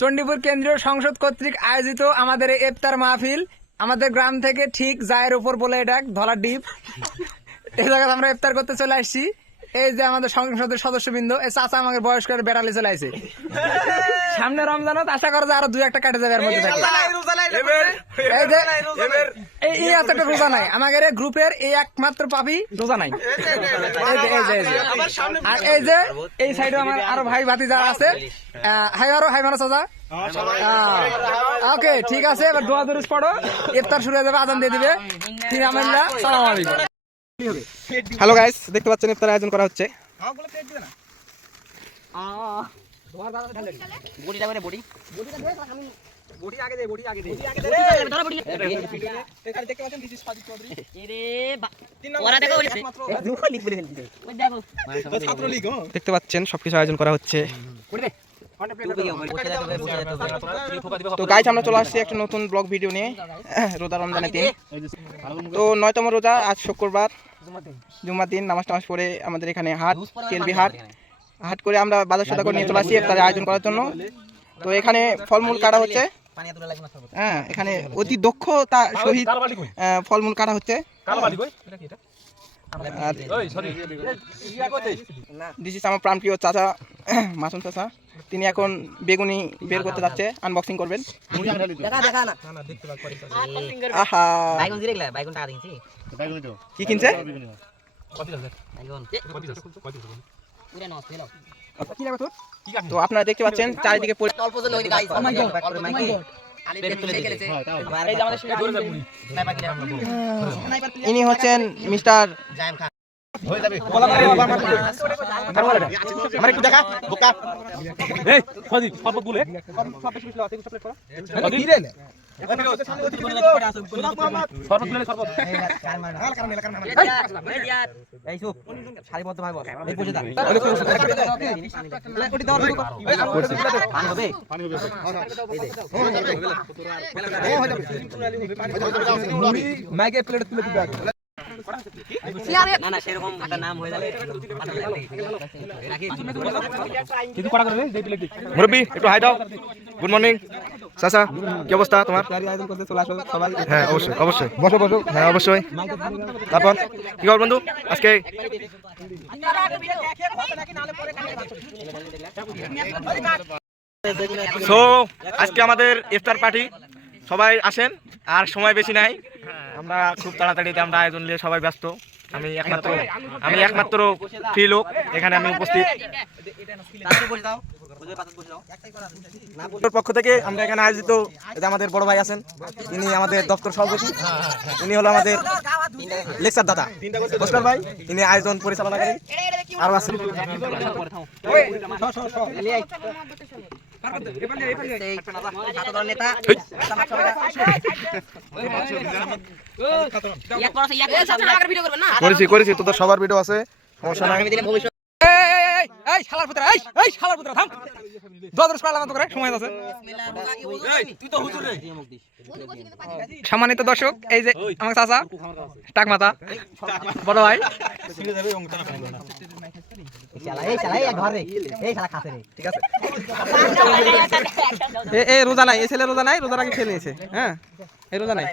চণ্ডীপুর কেন্দ্রীয় সংসদ কর্তৃক আয়োজিত আমাদের ইফতার মাহফিল আমাদের গ্রাম থেকে ঠিক জায়ের উপর বলে এটা ধলার ডিপ এই জায়গায় আমরা ইফতার করতে চলে আসছি। এই যে আমাদের সংসদের সদস্যবৃন্দ, এই চাচা আমাদের বয়স করে বেড়ালে চলে আসে। সামনে রমজানত আশা করা যায় আরো দুই একটা কাটে যাবে এর মধ্যে থাকে। এই এতটা রোজা নাই আমাদের গ্রুপের, এই একমাত্র পাপি রোজা নাই। আর এই যে এই সাইডে আমার আরো ভাই ভাতি যারা আছে, হাই আরো হাই মানো চাচা। ওকে ঠিক আছে, এবার দোয়া দরুদ পড়ো, ইফতার শুরু হয়ে যাবে, আজান দিয়ে দিবে। সালাম আলাইকুম। হ্যালো গাইস, দেখতে পাচ্ছেন ইফতার আয়োজন করা হচ্ছে। দেখতে পাচ্ছেন সবকিছু আয়োজন করা হচ্ছে। তো গাইস, আমরা চলে আসছি একটা নতুন ব্লগ ভিডিও নিয়ে। রোজা রমজানের দিন, তো 9তম রোজা, আজ শুক্রবার, জুম্মার দিন। নামাজ টামাজ পড়ে আমাদের এখানে হাট, তেলবি হাট করে আমরা বাজার সদা করে নিয়ে চলে আসি ইফতারের আয়োজন করার জন্য। তো এখানে ফলমূল কাটা হচ্ছে। হ্যাঁ, এখানে অতি দক্ষতা সহিত ফলমূল কাটা হচ্ছে। দিস ইজ আমার প্রাণপ্রিয় চাচা মাসুম চাচা। তিনি এখন বেগুনি বের করতে যাচ্ছে, আনবক্সিং করবেন। আহা, কি কিনছে? তো আপনারা দেখতে পাচ্ছেন চারিদিকে ইনি হচ্ছেন মিস্টার মুরব্বি, একটু হাই দাও। গুড মর্নিং চাচা, কি অবস্থা তোমার? হ্যাঁ অবশ্যই অবশ্যই, বসো বসো। হ্যাঁ অবশ্যই। তারপর কি খবর বন্ধু আজকে? সো আজকে আমাদের ইফতার পার্টি, সবাই আসেন, আর সময় বেশি নাই। আমরা খুব তাড়াতাড়িতে আমরা আয়োজন নিয়ে সবাই ব্যস্ত। আমি একমাত্র ফ্রি লোক এখানে, আমি উপস্থিত। পক্ষ থেকে আমরা এখানে আয়োজিত, আমাদের বড় ভাই আছেন, ইনি আমাদের দপ্তর সভাপতি, ইনি হলো আমাদের লেকচার দাদা নমস্কার ভাই, ইনি আয়োজন পরিচালনা করেন। আরো আছেন করেছি তোদের সবার ভিডিও আছে, সমস্যা নাই। সম্মানিত দর্শক, এই যে আমার চাচা টাক মাথা বড় ভাই, রোজা নাই, এই ছেলে রোজা নাই, রোজার আগে খেয়ে নিয়েছে। হ্যাঁ, এই রোজা নাই।